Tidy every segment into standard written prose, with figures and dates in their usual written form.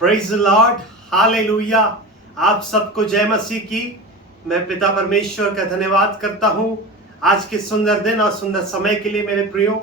Praise the Lord, hallelujah. आप सबको जय मसीह की। मैं पिता परमेश्वर का धन्यवाद करता हूं आज के सुंदर दिन और सुंदर समय के लिए मेरे प्रियो,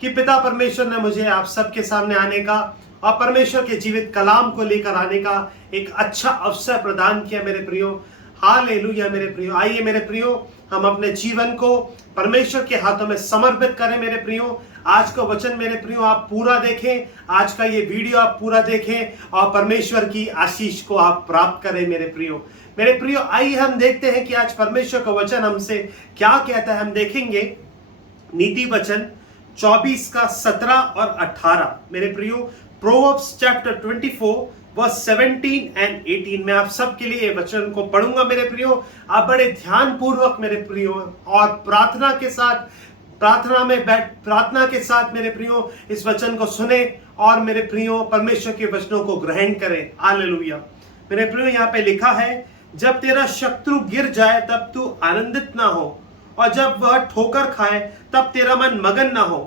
कि पिता परमेश्वर ने मुझे आप सबके सामने आने का और परमेश्वर के जीवित कलाम को लेकर आने का एक अच्छा अवसर प्रदान किया मेरे प्रियो। हालेलुया मेरे प्रियो। आइए मेरे प्रियो, हम अपने जीवन को परमेश्वर के हाथों में समर्पित करें मेरे प्रियो। आज का वचन मेरे प्रियो आप पूरा देखें, आज का ये वीडियो आप पूरा देखें और परमेश्वर की आशीष को आप प्राप्त करें मेरे प्रियो। मेरे प्रियो, आइए हम देखते हैं कि आज परमेश्वर का वचन हमसे क्या कहता है। हम देखेंगे नीति वचन 24 का 17 और 18 मेरे प्रियो। प्रोवर्ब्स चैप्टर 24 वर्स 17 एंड 18 में आप सबके लिए वचन को पढ़ूंगा मेरे प्रियो। आप बड़े ध्यान पूर्वक मेरे प्रियो और प्रार्थना के साथ मेरे प्रियो इस वचन को सुने और मेरे प्रियो परमेश्वर के वचनों को ग्रहण करें। हालेलुया मेरे प्रियो। यहाँ पे लिखा है, जब तेरा शत्रु गिर जाए तब तू आनंदित ना हो, और जब वह ठोकर खाए तब तेरा मन मगन ना हो।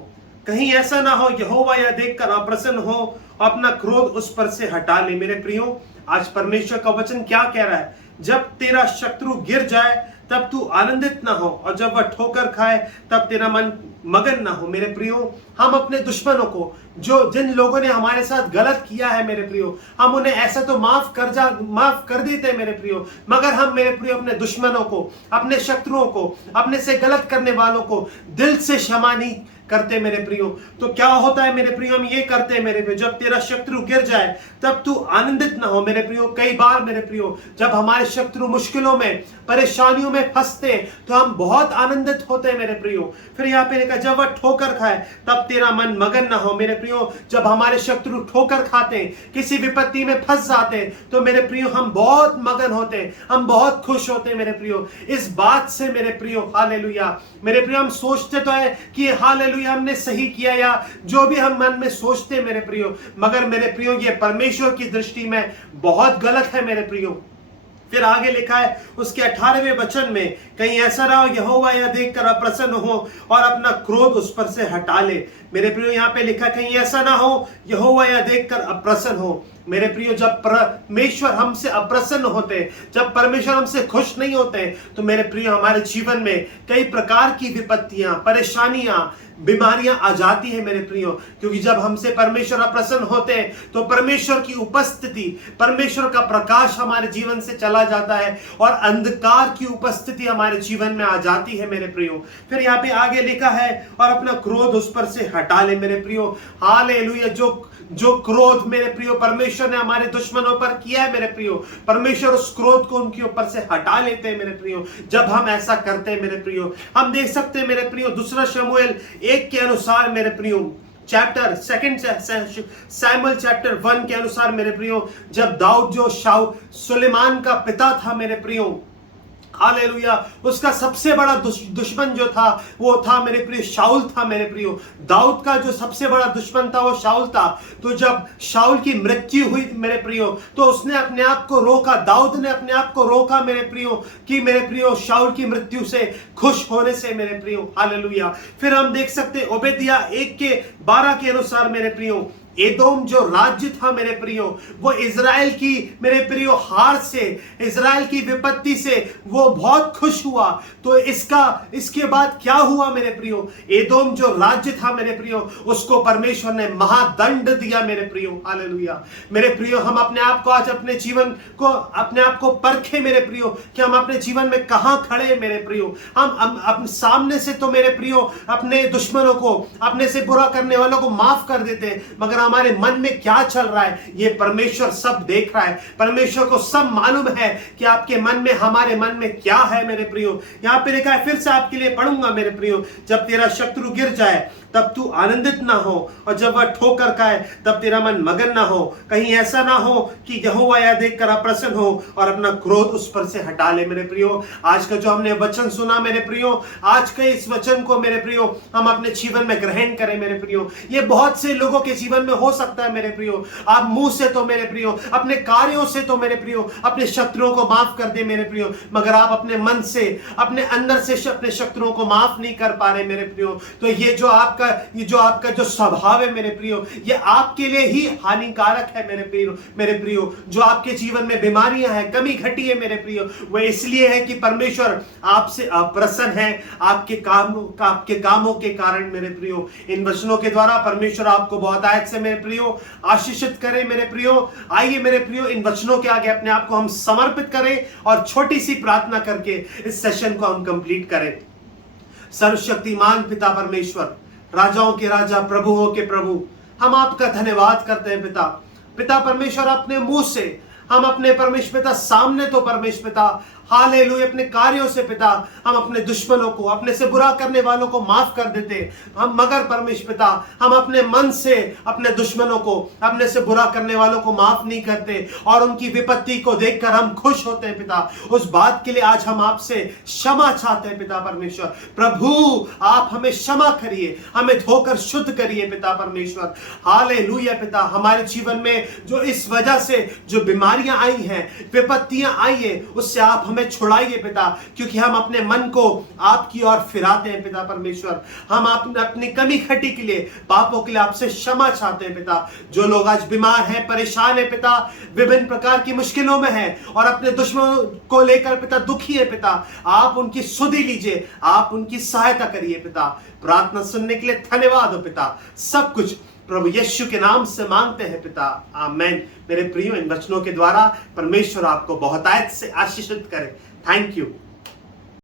कहीं ऐसा ना हो यहोवा यह देखकर अप्रसन्न हो, अपना क्रोध उस पर से हटा ले। मेरे प्रियो, आज परमेश्वर का वचन क्या कह रहा है? जब तेरा शत्रु गिर जाए तब तू आनंदित ना हो, और जब वह ठोकर खाए तब तेरा मन मगन ना हो। मेरे प्रियो, हम अपने दुश्मनों को, जिन लोगों ने हमारे साथ गलत किया है मेरे प्रियो, हम उन्हें ऐसा तो माफ कर देते हैं मेरे प्रियो, मगर हम मेरे प्रियो अपने दुश्मनों को, अपने शत्रुओं को, अपने से गलत करने वालों को दिल से क्षमा नहीं करते मेरे प्रियो। तो क्या होता है मेरे प्रियो? हम ये करते हैं मेरे प्रियो, जब तेरा शत्रु गिर जाए तब तू आनंदित ना हो। मेरे प्रियो, कई बार मेरे प्रियो जब हमारे शत्रु मुश्किलों में, परेशानियों में फंसते हैं तो हम बहुत आनंदित होते हैं मेरे प्रियो। फिर यहाँ पे लिखा, जब वह ठोकर खाए तब तेरा मन मगन ना हो। मेरे प्रियो, जब हमारे शत्रु ठोकर खाते हैं, किसी विपत्ति में फंस जाते हैं, तो मेरे प्रियो हम बहुत मगन होते हैं, हम बहुत खुश होते हैं मेरे प्रियो इस बात से मेरे प्रियो। हालेलुया मेरे प्रियो, हम सोचते तो है कि हालेलुया हमने सही किया, या जो भी हम मन में सोचते हैं मेरे प्रियो, मगर मेरे प्रियो ये परमेश्वर की दृष्टि में बहुत गलत है मेरे प्रियो। फिर आगे लिखा है उसके 18वें वचन में, कहीं ऐसा ना हो यहोवा यह देखकर अप्रसन्न हो और अपना क्रोध उस पर से हटा ले। मेरे प्रियो, यहाँ पे लिखा, कहीं ऐसा ना हो यहोवा यह देखकर अप्रसन्न हो। मेरे प्रियो, जब परमेश्वर हमसे अप्रसन्न होते हैं, जब परमेश्वर हमसे खुश नहीं होते हैं, तो मेरे प्रियो हमारे जीवन में कई प्रकार की विपत्तियां, परेशानियां, बीमारियां आ जाती है मेरे प्रियो। क्योंकि जब हमसे परमेश्वर अप्रसन्न होते हैं तो परमेश्वर की उपस्थिति, परमेश्वर का प्रकाश हमारे जीवन से चला जाता है और अंधकार की उपस्थिति हमारे जीवन में आ जाती है मेरे प्रियो। फिर यहाँ पे आगे लिखा है, और अपना क्रोध उस पर से हटा ले। मेरे प्रियो, हालेलुया, जो क्रोध मेरे प्रियो परमेश्वर ने हमारे दुश्मनों पर किया है मेरे प्रियो, परमेश्वर उस क्रोध को उनके ऊपर से हटा लेते हैं मेरे प्रियो। जब हम ऐसा करते हैं मेरे प्रियो, हम देख सकते हैं मेरे प्रियो दूसरा शमूएल 1 के अनुसार मेरे प्रियो, चैप्टर 2 सैमुएल चैप्टर 1 के अनुसार मेरे प्रियो, जब दाऊद जो सुलेमान का पिता था मेरे प्रियो, हालेलुया, उसका सबसे बड़ा दुश्मन जो था वो था मेरे प्रियो शाऊल था मेरे प्रियो। दाऊद का जो सबसे बड़ा दुश्मन था वो शाऊल था। तो जब शाऊल की मृत्यु हुई मेरे प्रियो, तो उसने अपने आप को रोका, दाऊद ने अपने आप को रोका मेरे प्रियो, कि मेरे प्रियो शाऊल की मृत्यु से खुश होने से मेरे प्रियो। हालेलुया। फिर हम देख सकते हैं ओबेदिया 1 के 12 के अनुसार मेरे प्रियो, एदोम जो राज्य था मेरे प्रियो, वो इजराइल की मेरे प्रियो हार से, इजराइल की विपत्ति से वो बहुत खुश हुआ। तो इसके बाद क्या हुआ मेरे प्रियो? एदोम जो राज्य था मेरे प्रियो, उसको परमेश्वर ने महादंड दिया मेरे प्रियो। हालेलुया मेरे प्रियो, हम अपने आप को आज अपने जीवन को, अपने आप को परखे मेरे प्रियो, कि हम अपने जीवन में कहां खड़े हैं मेरे प्रियो। हम अपने सामने से तो मेरे प्रियो अपने दुश्मनों को, अपने से बुरा करने वालों को माफ कर देते हैं, मगर हमारे मन में क्या चल रहा है ये परमेश्वर सब देख रहा है। परमेश्वर को सब मालूम है कि आपके मन में, हमारे मन में क्या है मेरे प्रियो। यहां पे लिखा है, फिर से आपके लिए पढ़ूंगा मेरे प्रियो, जब तेरा शत्रु गिर जाए तब तू आनंदित ना हो, और जब वह ठोकर खाए तब तेरा मन मगन ना हो। कहीं ऐसा ना हो कि यहोवा यह देखकर अप्रसन्न हो और अपना क्रोध उस पर से हटा ले। मेरे प्रियो, आज का जो हमने वचन सुना मेरे प्रियो, आज के इस वचन को मेरे प्रियो हम अपने जीवन में ग्रहण करें मेरे प्रियो। ये बहुत से लोगों के जीवन में हो सकता है मेरे प्रियो। आप मुंह से तो मेरे प्रियो, अपने कार्यों से तो मेरे प्रियो अपने शत्रुओं को माफ कर दे मेरे प्रियो, मगर आप अपने मन से, अपने अंदर से अपने शत्रुओं को माफ नहीं कर पा रहे मेरे प्रियो। तो ये जो आपका ये जो स्वभाव है मेरे प्रियो, ये आपके लिए ही हानिकारक है मेरे प्रियो। जो आपके जीवन में बीमारियां हैं, कमी घटी है मेरे प्रियो, वह इसलिए है कि परमेश्वर आपसे अप्रसन्न है, आपके कामों के कारण मेरे प्रियो। इन वचनों के द्वारा परमेश्वर आपको बहुत आयत से मेरे प्रियो आशीषित करे मेरे प्रियो। आइए मेरे प्रियो, इन वचनों के आगे अपने आप को हम समर्पित करें और छोटी सी प्रार्थना करके इस सेशन को हम कंप्लीट करें। सर्वशक्तिमान पिता परमेश्वर, राजाओं के राजा, प्रभुओं के प्रभु, हम आपका धन्यवाद करते हैं पिता परमेश्वर। अपने मुंह से हम अपने परमेश्वर पिता सामने तो परमेश्वर पिता हालेलुया अपने कार्यों से पिता हम अपने दुश्मनों को, अपने से बुरा करने वालों को माफ कर देते हम, मगर परमेश्वर पिता हम अपने मन से अपने दुश्मनों को, अपने से बुरा करने वालों को माफ नहीं करते और उनकी विपत्ति को देखकर हम खुश होते हैं पिता। उस बात के लिए आज हम आपसे क्षमा चाहते हैं पिता परमेश्वर। प्रभु आप हमें क्षमा करिए, हमें धोकर शुद्ध करिए पिता परमेश्वर। हालेलुया पिता, हमारे जीवन में जो इस वजह से जो बीमारियां आई हैं, विपत्तियां आई है, उससे आप हमें छुड़ाइए पिता, क्योंकि हम अपने मन को आपकी ओर फिराते हैं पिता परमेश्वर। हम अपनी कमी खटी के लिए, पापों के लिए आपसे क्षमा चाहते हैं पिता। जो लोग आज बीमार हैं, परेशान है पिता, विभिन्न प्रकार की मुश्किलों में है और अपने दुश्मनों को लेकर पिता दुखी है पिता, आप उनकी सुधि लीजिए, आप उनकी सहायता करिए पिता। प्रार्थना सुनने के लिए धन्यवाद हो पिता। सब कुछ प्रभु यीशु के नाम से मांगते हैं पिता, आमेन। मेरे प्रियो, इन वचनों के द्वारा परमेश्वर आपको बहुतायत से आशीषित करे। Thank you.